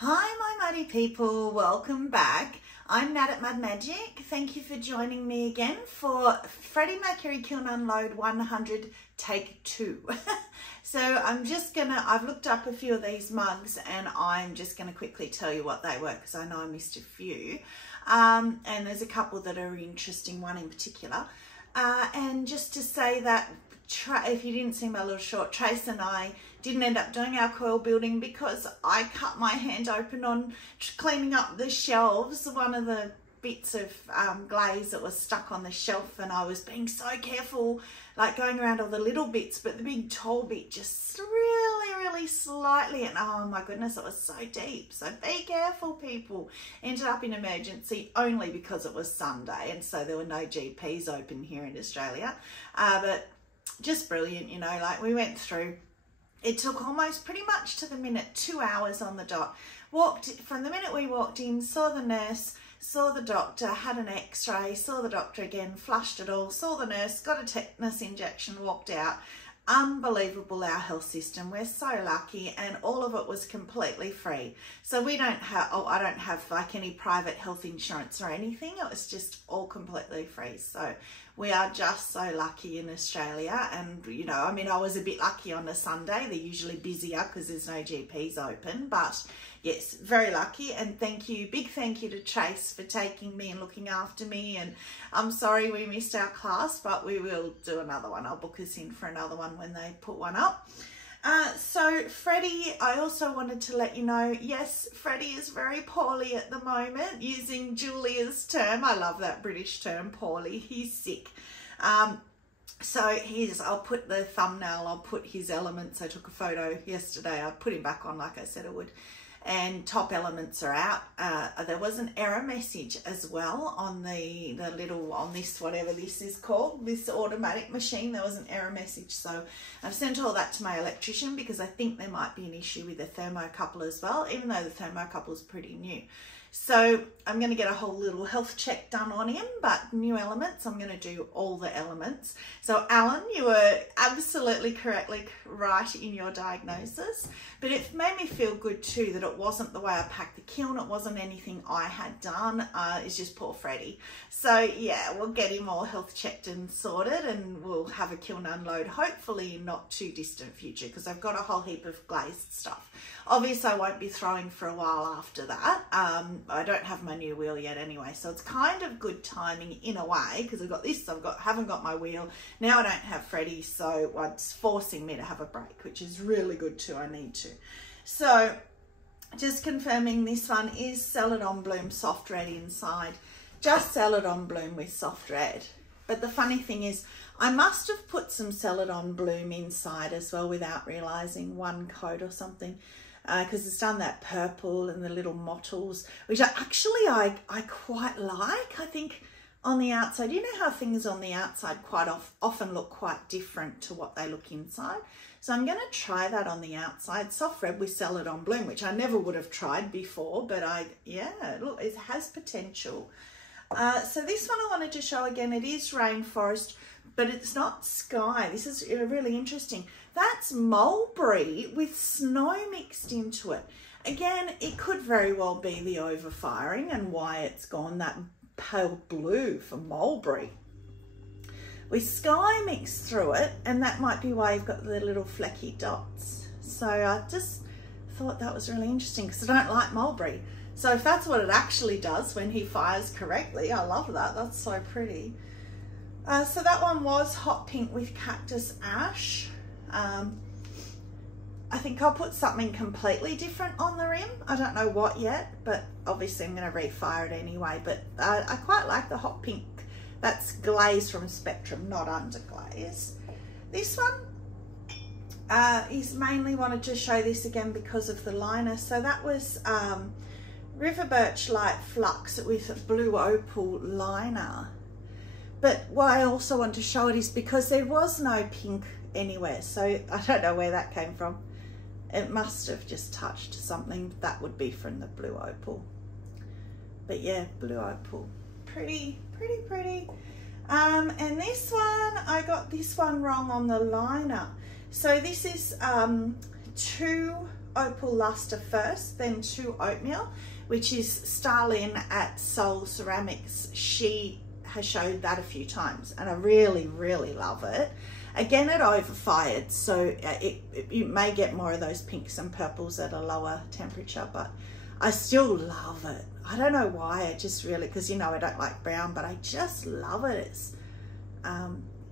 Hi my muddy people, welcome back. I'm Nat at Mud Magic. Thank you for joining me again for Freddie Mercury Kiln Unload 100 Take 2. So I've looked up a few of these mugs and I'm just going to quickly tell you what they were because I know I missed a few. And there's a couple that are interesting, one in particular. And just to say that if you didn't see my little short, Trace and I didn't end up doing our coil building because I cut my hand open on cleaning up the shelves. One of the bits of glaze that was stuck on the shelf, and I was being so careful, like going around all the little bits, but the big tall bit just really slightly, and oh my goodness, it was so deep. So be careful, people. Ended up in emergency only because it was Sunday, and so there were no GPs open here in Australia. But just brilliant, you know, like we went through. It took almost pretty much to the minute, 2 hours on the dot. From the minute we walked in, saw the nurse, saw the doctor, had an x-ray, saw the doctor again, flushed it all, saw the nurse, got a tetanus injection, walked out. Unbelievable, our health system. We're so lucky, and all of it was completely free. So we don't have, I don't have like any private health insurance or anything. It was just all completely free. So we are just so lucky in Australia. And you know, I mean, I was a bit lucky on a Sunday. They're usually busier because there's no GPs open, but yes, very lucky. And thank you, big thank you to Trace for taking me and looking after me. And I'm sorry we missed our class, but we will do another one. I'll book us in for another one when they put one up. So Freddy, I also wanted to let you know, yes, Freddy is very poorly at the moment, using Julia's term. I love that British term, poorly. He's sick. So I'll put the thumbnail, I'll put his elements. I took a photo yesterday. I put him back on like I said I would. And top elements are out. There was an error message as well on on this, whatever this is called, this automatic machine. There was an error message. So I've sent all that to my electrician because I think there might be an issue with the thermocouple as well, even though the thermocouple is pretty new. So I'm going to get a whole little health check done on him, but new elements, I'm going to do all the elements. So Alan, you were absolutely correctly right in your diagnosis, but it made me feel good too that it wasn't the way I packed the kiln. It wasn't anything I had done. It's just poor Freddy. So yeah, we'll get him all health checked and sorted, and we'll have a kiln unload hopefully in not too distant future because I've got a whole heap of glazed stuff. Obviously I won't be throwing for a while after that. I don't have my new wheel yet anyway, so it's kind of good timing in a way because I've got this, haven't got my wheel. Now I don't have Freddy, so it's forcing me to have a break, which is really good too. I need to. So just confirming, this one is Celadon Bloom Soft Red inside. Just Celadon Bloom with soft red. But the funny thing is, I must have put some Celadon Bloom inside as well without realising, one coat or something. Because it's done that purple and the little mottles, which I quite like. I think on the outside, you know how things on the outside quite often look quite different to what they look inside. So I'm going to try that on the outside, soft red with Celadon Bloom, which I never would have tried before, but yeah, look, it has potential. So this one I wanted to show again, it is rainforest, but it's not sky. This is really interesting. That's mulberry with snow mixed into it. Again, it could very well be the overfiring and why it's gone that pale blue for mulberry with sky mixed through it, and that might be why you've got the little flecky dots. So I just thought that was really interesting because I don't like mulberry. So if that's what it actually does when he fires correctly, I love that. That's so pretty. So that one was hot pink with cactus ash. I think I'll put something completely different on the rim. I don't know what yet, but obviously I'm going to refire it anyway. But I quite like the hot pink. That's glaze from Spectrum, not underglaze. This one is mainly wanted to show this again because of the liner. So that was River Birch Light Flux with a blue opal liner. But why I also want to show it is because there was no pink anywhere. So I don't know where that came from. It must have just touched something. That would be from the blue opal. But yeah, blue opal. Pretty. And this one, I got this one wrong on the liner. So this is 2 Opal Luster first, then to Oatmeal, which is Starlyn at Soul Ceramics. She has showed that a few times and I really, really love it. Again, it overfired, so you may get more of those pinks and purples at a lower temperature, but I still love it. I don't know why, I just really, because you know I don't like brown, but I just love it. It's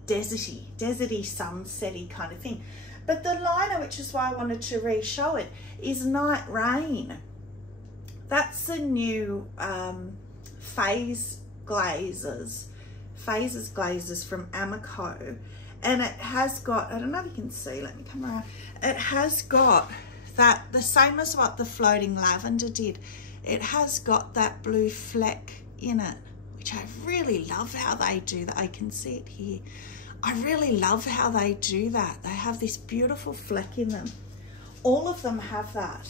deserty, sunsetty kind of thing. But the liner, which is why I wanted to re-show it, is Night Rain. That's the new Phases glazes from Amico. And it has got, I don't know if you can see, let me come around. It has got that, the same as what the Floating Lavender did. It has got that blue fleck in it, which I really love how they do that. I can see it here. I really love how they do that. They have this beautiful fleck in them. All of them have that.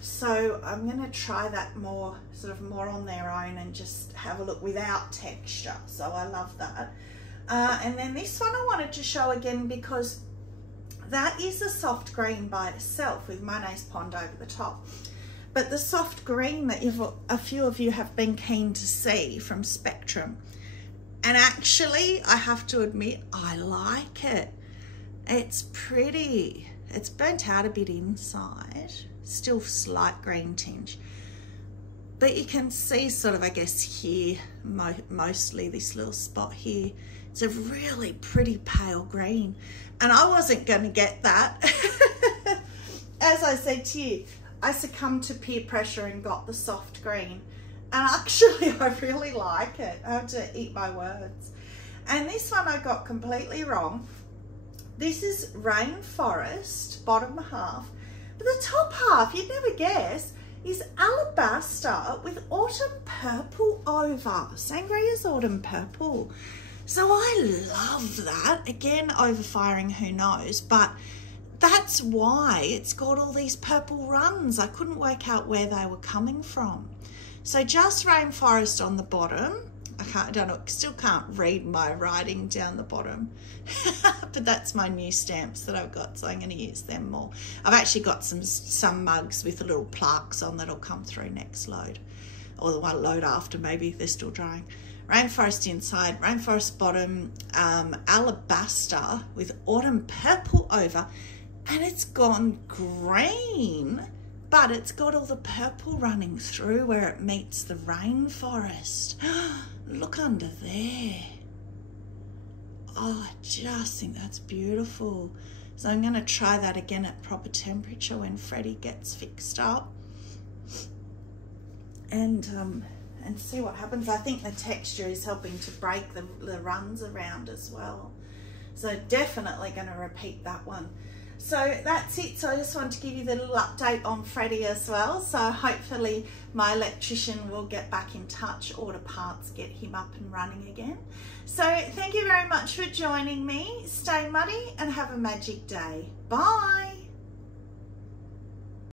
So I'm going to try that more, sort of more on their own and just have a look without texture. So I love that. And then this one I wanted to show again because that is a soft green by itself with Monet's Pond over the top. But the soft green that a few of you have been keen to see from Spectrum. And actually, I have to admit, I like it. It's pretty. It's burnt out a bit inside. Still slight green tinge. But you can see sort of, I guess, here, mostly this little spot here. It's a really pretty pale green. And I wasn't going to get that. As I said to you, I succumbed to peer pressure and got the soft green. And actually, I really like it. I have to eat my words. And this one I got completely wrong. This is Rainforest, bottom half. But the top half, you'd never guess, is Alabaster with Autumn Purple over. Sangria's Autumn Purple. So I love that. Again, overfiring, who knows, but that's why it's got all these purple runs. I couldn't work out where they were coming from. So just Rainforest on the bottom. I don't know, still can't read my writing down the bottom. But that's my new stamps that I've got, so I'm going to use them more. I've actually got some mugs with the little plaques on that'll come through next load. Or the one load after, maybe they're still drying. Rainforest inside, Rainforest bottom, Alabaster with Autumn Purple over, and it's gone green, but it's got all the purple running through where it meets the Rainforest. Look under there. Oh, I just think that's beautiful. So I'm going to try that again at proper temperature when Freddy gets fixed up. And see what happens. I think the texture is helping to break the runs around as well. So definitely going to repeat that one. So that's it. So I just want to give you the little update on Freddy as well. So hopefully my electrician will get back in touch, order parts, get him up and running again. So thank you very much for joining me. Stay muddy and have a magic day. Bye.